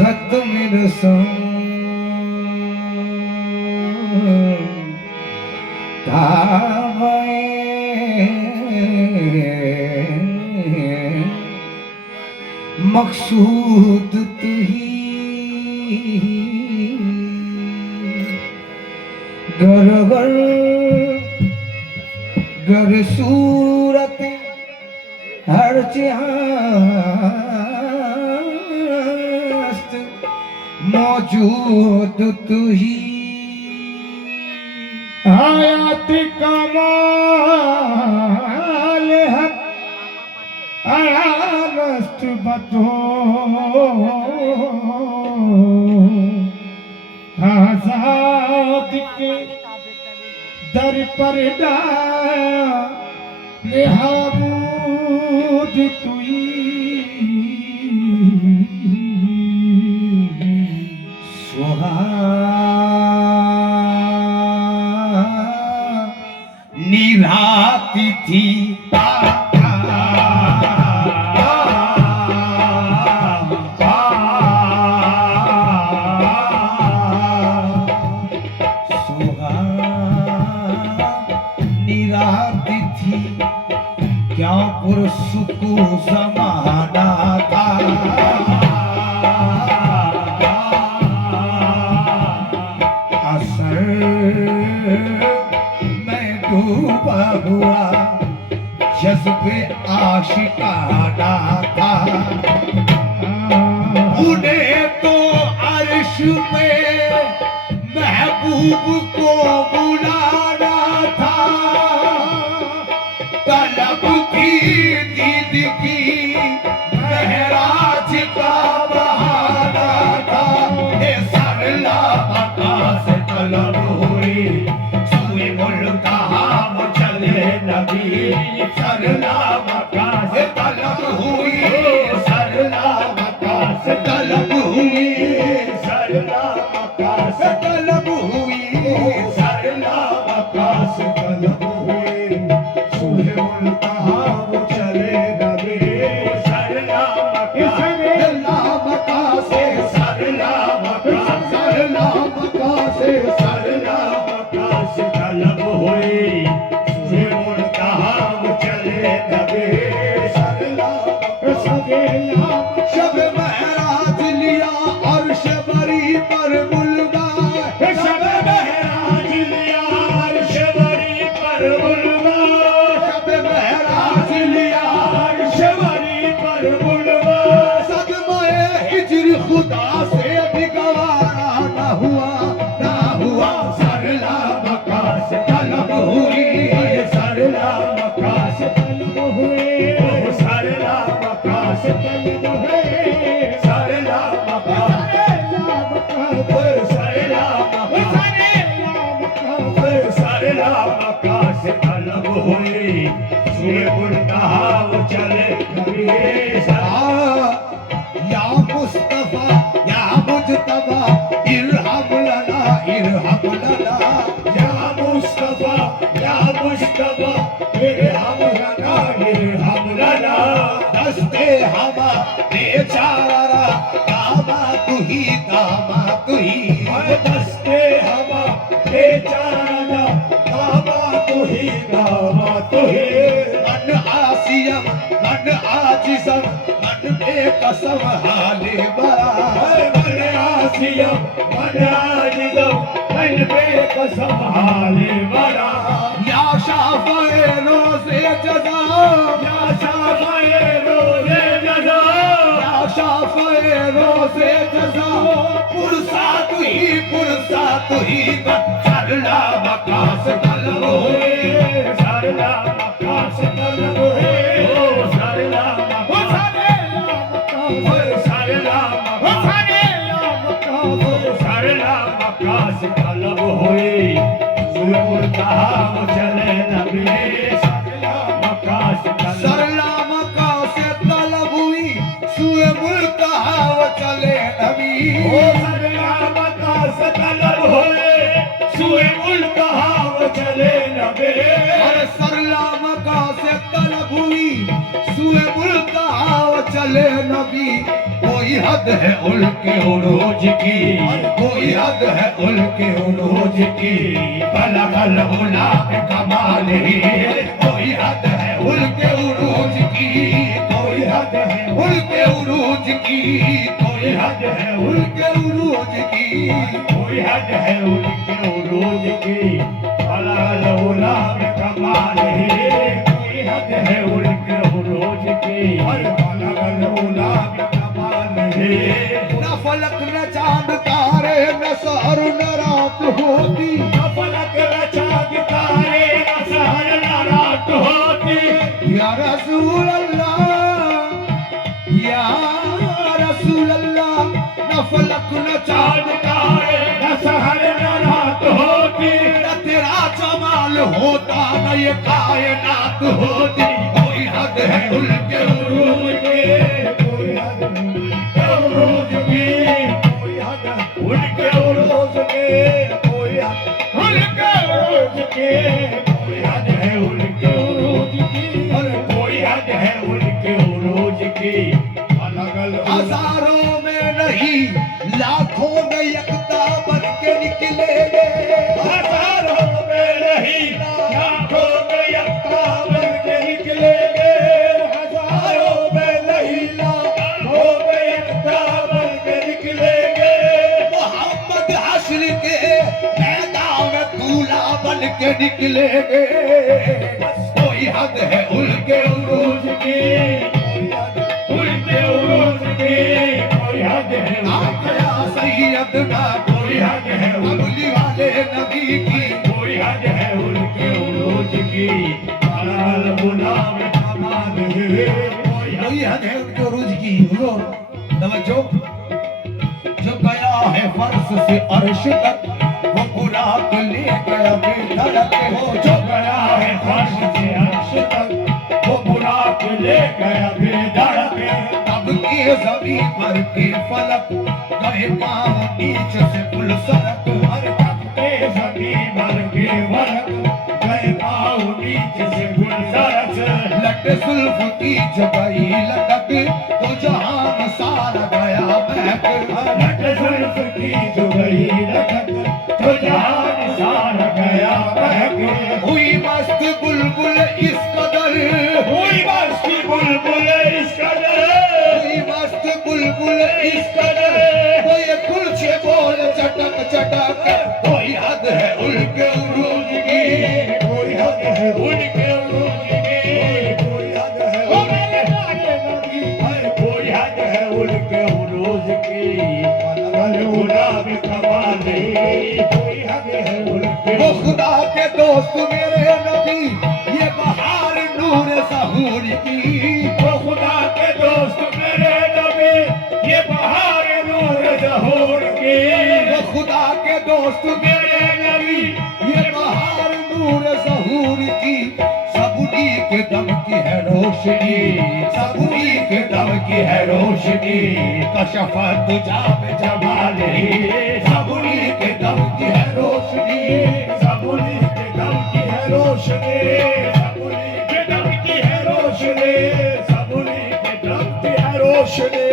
खत मेरे संग मकसूद तू ही गर गर गर सूरत हर चिहास्त मौजूद तू ही हयात कमाल हक आरामस्त बतो आजाद के दर पर नेहाबूद तुई सुहा निराती थी क्या पुरसुकू ज़माना था असर में डूबा हुआ जज्बे आशिकाना था उन्हें तो अर्श पे महबूब को बुलाना था तलब की दीद की महराज का बहाना था ये सरला आकाश तलब हुई सुए मुल्क हम चले नबी सरला आकाश तलब हुई सरला आकाश तलब हुई सरला आकाश तलब हुई सरला आकाश तलब हुई सुहे मुल्क हम चले नबी सरला मक्का से सरला मक्का से तलब हुई सुहे मुल्क हम चले नबी सरला शब महराज लिया अर्श बरी पर बुलवा शब महराज लिया अर्श बरी पर बुलवा शब महराज लिया अर्श बरी पर बुलवा सदमाए हिज्र खुदा से भी गवारा ना हुआ सरला मक्का से तलब हुई सरला मक्का से तलब हुई सरला मक्का से तलब हुई सरला मक्का सरला मक्का से तलब हुई सुए मुल्का वो चले नबी या मुस्तफा या मुजतबा इरहम लना या मुस्तफा इरहम लना दस्ते हवा बेचारा कामा तू ही दस्ते हवा बेचारा कामा तू ही मन आसियम मन आजिज़म मन बेकसम हाले बरा मन आसियम मन आजिज़म मन बेकसम हाले बरा या शाफ़ए रोज़े जज़ा या शाफ़ए रोज़े जज़ा या शाफ़ए रोज़े जज़ा पुरसा तू ही सरला मक्का से तलब हुई सरला मक्का से तलब हुई सरला मक्का से तलब हुई सुए मुल्क हम चले नबी सरला मक्का से तलब हुई सुए मुल्क हम चले नबी सरला मक्का से तलब हुई सुए मुल्क हम चले नबी सरला मक्का से तलब हुई सुए मुल्क हम चले नबी कोई हद है उनके उरूज की, कोई हद है उनके उरूज की, बलगल उला पे कमाल ही, कोई हद है उनके उरूज की, कोई हद है उनके उरूज की, कोई हद है उनके उरूज की, कोई हद है उनके उरूज की, बलगल उला पे कमाल ही, कोई हद है उनके उरूज की, बलगल उला पे कमाल ही। न फलक न चांद तारे न सहर न रात होती, न फलक न चांद तारे न सहर न रात होती, या रसूल अल्लाह, या रसूल अल्लाह, न फलक न चांद तारे न सहर न रात होती, न तेरा जमाल होता न ये कायनात होती, कोई हद है उनके उरूज के, कोई हद है उरूज की, कोई हद है उनके उरूज के, कोई हद उनके उरूज के, कोई हद है उनके उरूज की, और कोई हद है उनके उरूज की, अलग-अलग हजारों में नहीं लाखों में यकता बन के निकलेंगे, हजारों में नहीं लाखों में यकता बन के निकलेंगे, हजारों में नहीं लाखों में यकता बन के निकलेंगे, मोहम्मद हश्र के मैदान में दूल्हा बन के निकलेंगे, कोई हद है उनके उरूज की, उनके उरूज की, कोई हद है सैयदना, कोई हद है अबली वाले नबी की, कोई हद है उनके उरूज की, अलाल गुलाम कमाल है, कोई हद है उनके उरूज की। हुजूर तवज्जो, जो गया है फर्श से अर्श तक वो बुराक ले गया बेधड़क हो, जो गया है फर्श से अर्श तक वो बुराक ले गया बेधड़क, तब के ज़मीन पर के फलक गए पाँव नीचे से पुल सरक, हर तब के ज़मीन पर के फलक गए पाँव नीचे से पुल सरक, लट सुल्फ की जगही लटक तो जहान सारा गया महक, लट सुल्फ की जगही लटक तो जहान सारा गया महक, हुई मस्त बुलबुल इस कदर, हुई मस्त बुलबुल इस कदर, हुई मस्त बुलबुल इस कदर, तो ये कुलचे बोल चटक चटक, कोई हद है उनके उरूज की, कोई हद है उनके उरूज की, कोई हद है उनके नबी, कोई हद है उनके उरूज की, अलग गुलाब कमाल है, कोई हद है उनके। वो खुदा के दोस्त मेरे नबी ये बहार नूर ज़हूर की, वो खुदा के दोस्त मेरे नबी ये बहार नूर ज़हूर की, वो खुदा के दोस्त मेरे नबी ये बहार नूर ज़हूर की, सबुनी के दम की है रोशनी, सबुनी के दम की है रोशनी, कशफत जाब जमाल ही, सबुनी के दम की है रोशनी, सबुनी के दम की है रोशनी, सबुनी के दम की है रोशनी, सबुनी के दम की है रोशनी,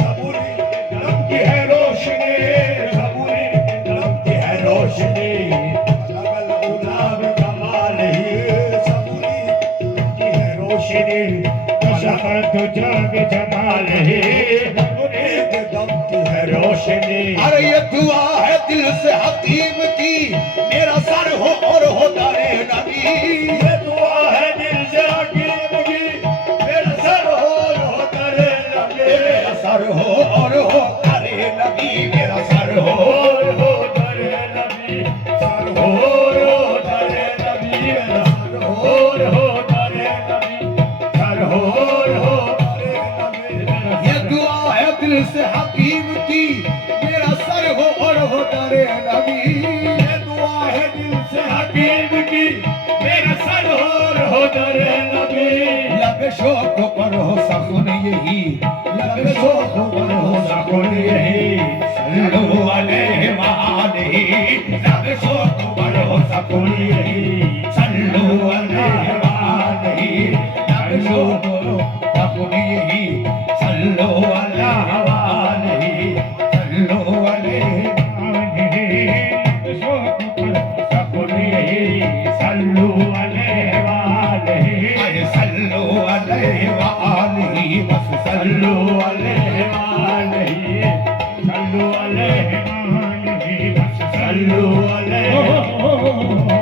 सबुनी के दम की है रोशनी, सबुनी के दम की है रोशनी, लगल गुलाब कमाल ही, सबुनी की है रोशनी, कशफत जाब जमाल ही, सबुनी के दम की है रोशनी। अरे ये दुआ है दिल से हकीम की, मेरा सर हो और हो दरे नबी, ये दुआ है दिल से हकीम की, मेरा सर हो और हो दरे नबी, मेरा सर हो और हो दरे नबी, मेरा सर हो और हो दरे नबी, सर हो और हो दरे नबी, मेरा सर हो और हो दरे नबी, सर हो और हो दरे नबी, ये दुआ है दिल से हकीम की, मेरा सर हो और हो दरे नबी, ये दुआ है दिल से हकीम की, मेरा सर हो और हो दरे नबी, लबे शोक पर हो सकुन यही, लबे शोक पर हो सकुन यही, सल्लल्लाहु अलैहि वआलैहि, लबे शोक पर हो सकुन यही, सल्लल्लाहु अलैहि वआलैहि, लबे शोक पर हो सकुन यही, सल्लल्लाहु अलैहि अल्लू वाले